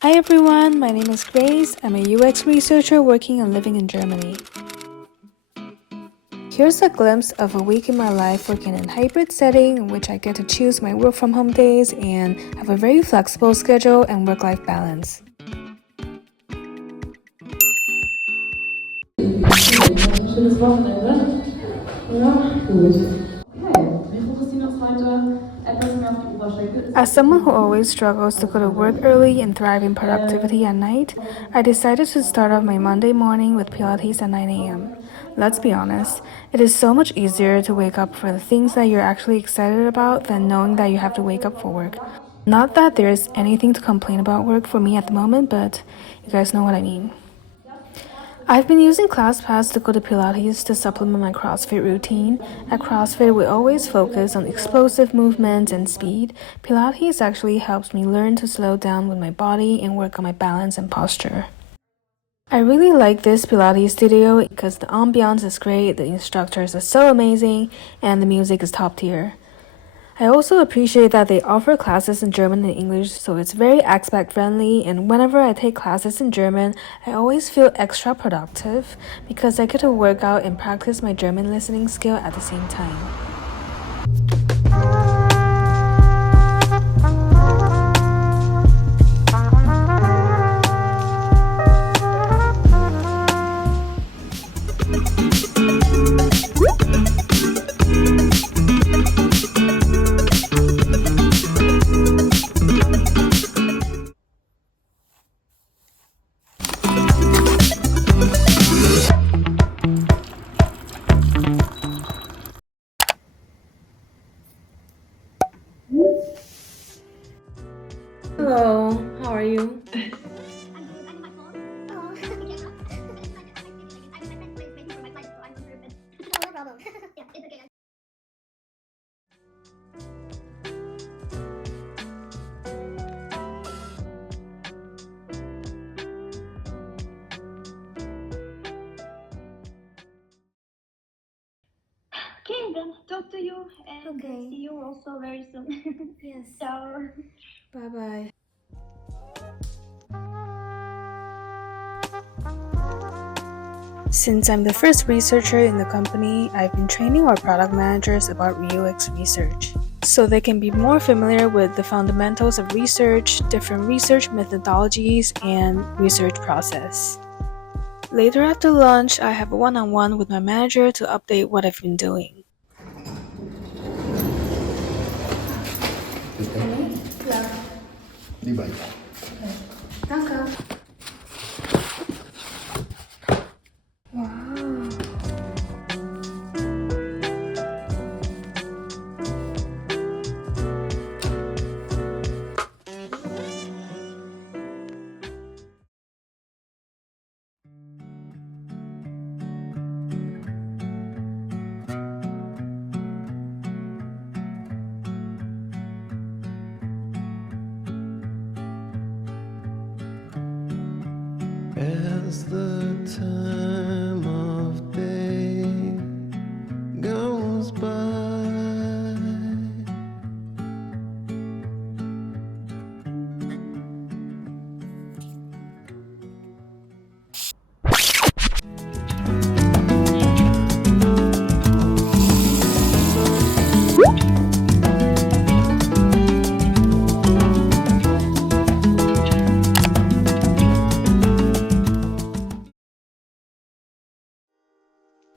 Hi everyone, my name is Grace. I'm a UX researcher working and living in Germany. Here's a glimpse of a week in my life working in a hybrid setting in which I get to choose my work from home days and have a very flexible schedule and work-life balance. Schönes Wochenende. Ja, gut. Okay, mich fokussieren uns heute etwas mehr auf die Oberschenkel. As someone who always struggles to go to work early and thrive in productivity at night, I decided to start off my Monday morning with pilates at 9 a.m. Let's be honest, it is so much easier to wake up for the things that you're actually excited about than knowing that you have to wake up for work. Not that there's anything to complain about work for me at the moment, but you guys know what I mean. I've been using ClassPass to go to Pilates to supplement my CrossFit routine. At CrossFit, we always focus on explosive movements and speed. Pilates actually helps me learn to slow down with my body and work on my balance and posture. I really like this Pilates studio because the ambiance is great, the instructors are so amazing, and the music is top tier. I also appreciate that they offer classes in German and English, so it's very expat friendly, and whenever I take classes in German, I always feel extra productive because I get to work out and practice my German listening skill at the same time. Hello, how are you? Okay, then talk to you and Okay. see you also very soon. Yes. Ciao. Bye-bye. Since I'm the first researcher in the company, I've been training our product managers about UX research, so they can be more familiar with the fundamentals of research, different research methodologies, and research process. Later after lunch, I have a one-on-one with my manager to update what I've been doing. Ja. Lieber. Danke. Wow. As the time of day goes by,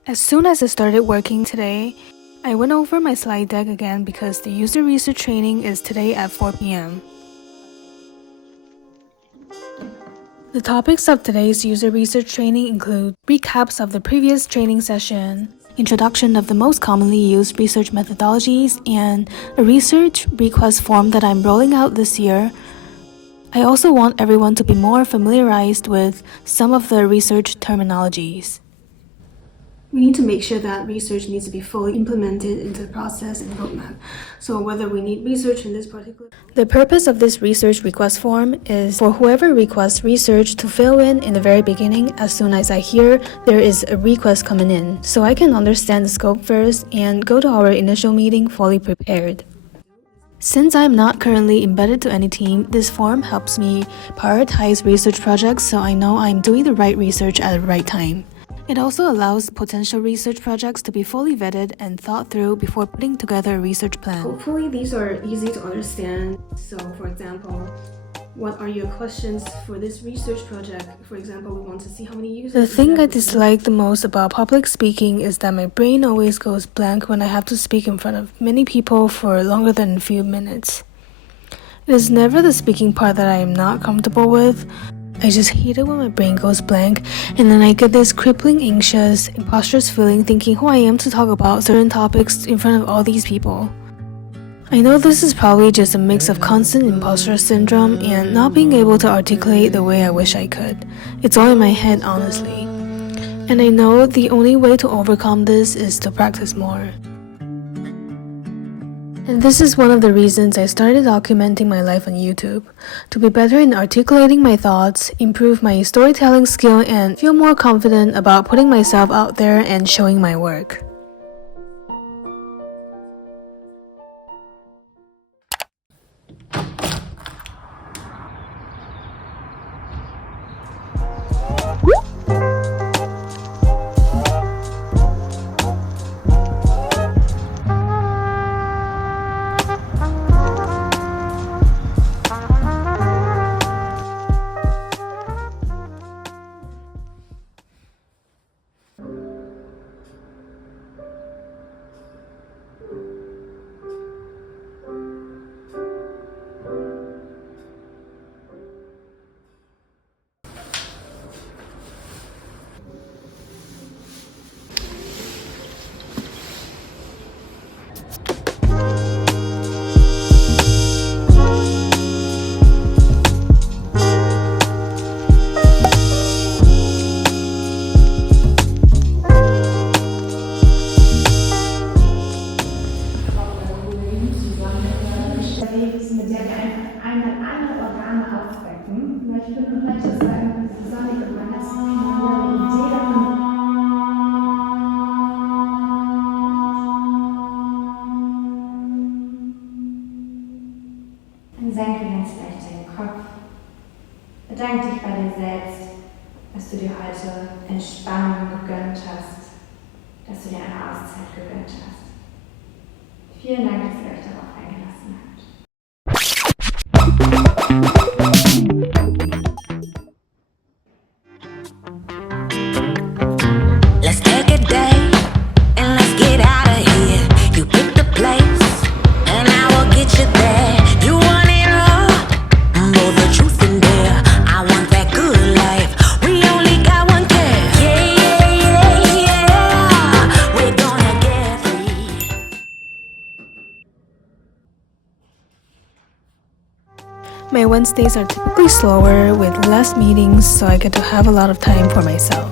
As soon as I started working today, I went over my slide deck again because the user research training is today at 4 p.m. The topics of today's user research training include recaps of the previous training session, introduction of the most commonly used research methodologies, and a research request form that I'm rolling out this year. I also want everyone to be more familiarized with some of the research terminologies. We need to make sure that research needs to be fully implemented into the process and roadmap. So whether we need research in this particular... The purpose of this research request form is for whoever requests research to fill in the very beginning as soon as I hear there is a request coming in, so I can understand the scope first and go to our initial meeting fully prepared. Since I'm not currently embedded to any team, this forum helps me prioritize research projects so I know I'm doing the right research at the right time. It also allows potential research projects to be fully vetted and thought through before putting together a research plan. Hopefully these are easy to understand. So for example, what are your questions for this research project? For example, we want to see how many users... The thing I dislike the most about public speaking is that my brain always goes blank when I have to speak in front of many people for longer than a few minutes. It is never the speaking part that I am not comfortable with. I just hate it when my brain goes blank and then I get this crippling, anxious, imposter's feeling thinking who I am to talk about certain topics in front of all these people. I know this is probably just a mix of constant imposter syndrome and not being able to articulate the way I wish I could. It's all in my head, honestly. And I know the only way to overcome this is to practice more. And this is one of the reasons I started documenting my life on YouTube, to be better in articulating my thoughts, improve my storytelling skill, and feel more confident about putting myself out there and showing my work. Senke ganz leicht deinen Kopf. Bedanke dich bei dir selbst, dass du dir heute Entspannung gegönnt hast, dass du dir eine Auszeit gegönnt hast. Vielen Dank, dass ihr euch darauf eingelassen habt. Let's take a day and let's get out of here. You pick the place and I will get you there. You want it all, both the truth and dare. I want that good life. We only got one care. Yeah, yeah, yeah, yeah. We're gonna get free. My Wednesdays are typically slower with less meetings, so I get to have a lot of time for myself.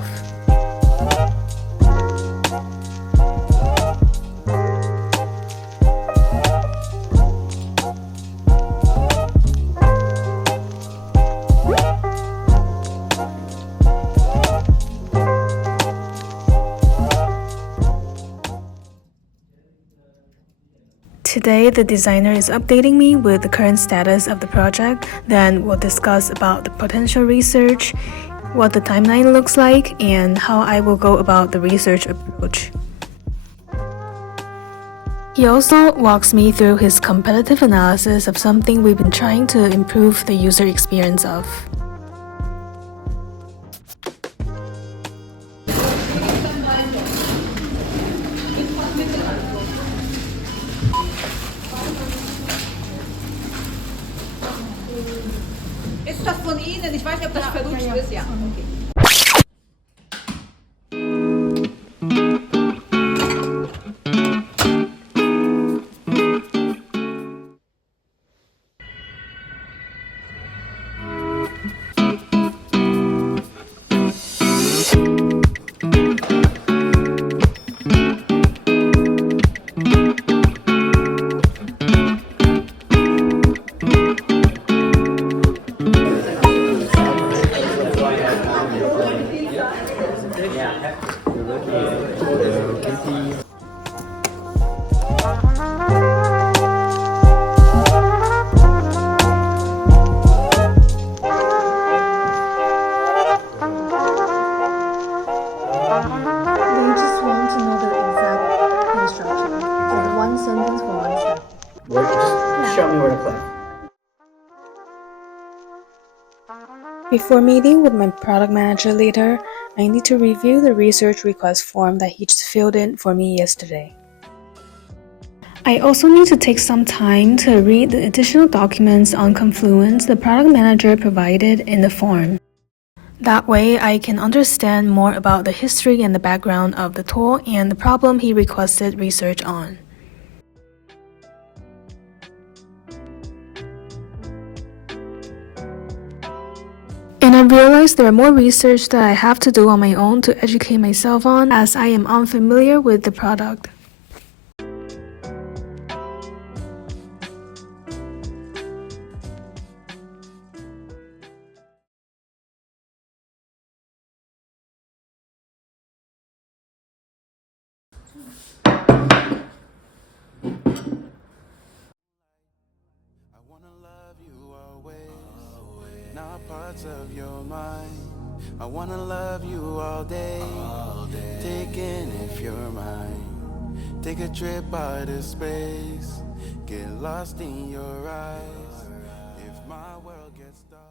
Today, the designer is updating me with the current status of the project, then we'll discuss about the potential research, what the timeline looks like, and how I will go about the research approach. He also walks me through his competitive analysis of something we've been trying to improve the user experience of. Ist das von Ihnen? Ich weiß nicht, ob das verrutscht ist. Ja. Okay. Before meeting with my product manager later, I need to review the research request form that he just filled in for me yesterday. I also need to take some time to read the additional documents on Confluence the product manager provided in the form. That way, I can understand more about the history and the background of the tool and the problem he requested research on. And I realized there are more research that I have to do on my own to educate myself on, as I am unfamiliar with the product. Not parts of your mind. I wanna love you all day. Take in if you're mine. Take a trip out of space. Get lost in your eyes. If my world gets dark.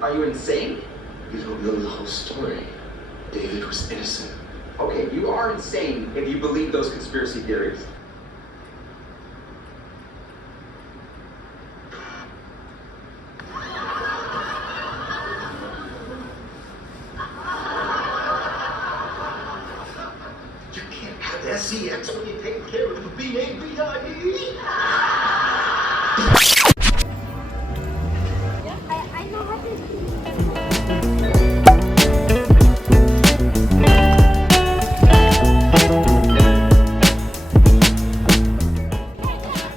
Are you insane? You don't know the whole story. David was innocent. Okay, you are insane if you believe those conspiracy theories. You can't have SEX when you take care of the BABIE.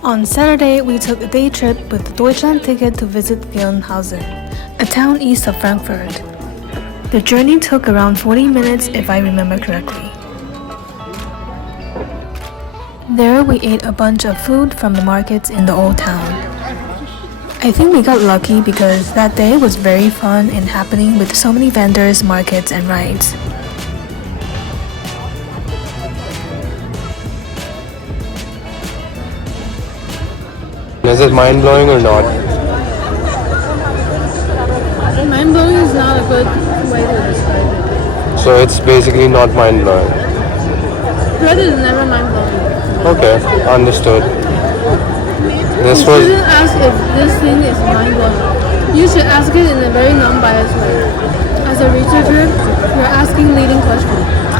On Saturday, we took a day trip with the Deutschland ticket to visit Gelnhausen, a town east of Frankfurt. The journey took around 40 minutes if I remember correctly. There we ate a bunch of food from the markets in the old town. I think we got lucky because that day was very fun and happening with so many vendors, markets, and rides. Is it mind-blowing or not? Mind-blowing is not a good way to describe it. So it's basically not mind-blowing. Bread is never mind-blowing. Okay, understood. You shouldn't ask if this thing is mind-blowing. You should ask it in a very non-biased way. As a researcher, you're asking leading questions.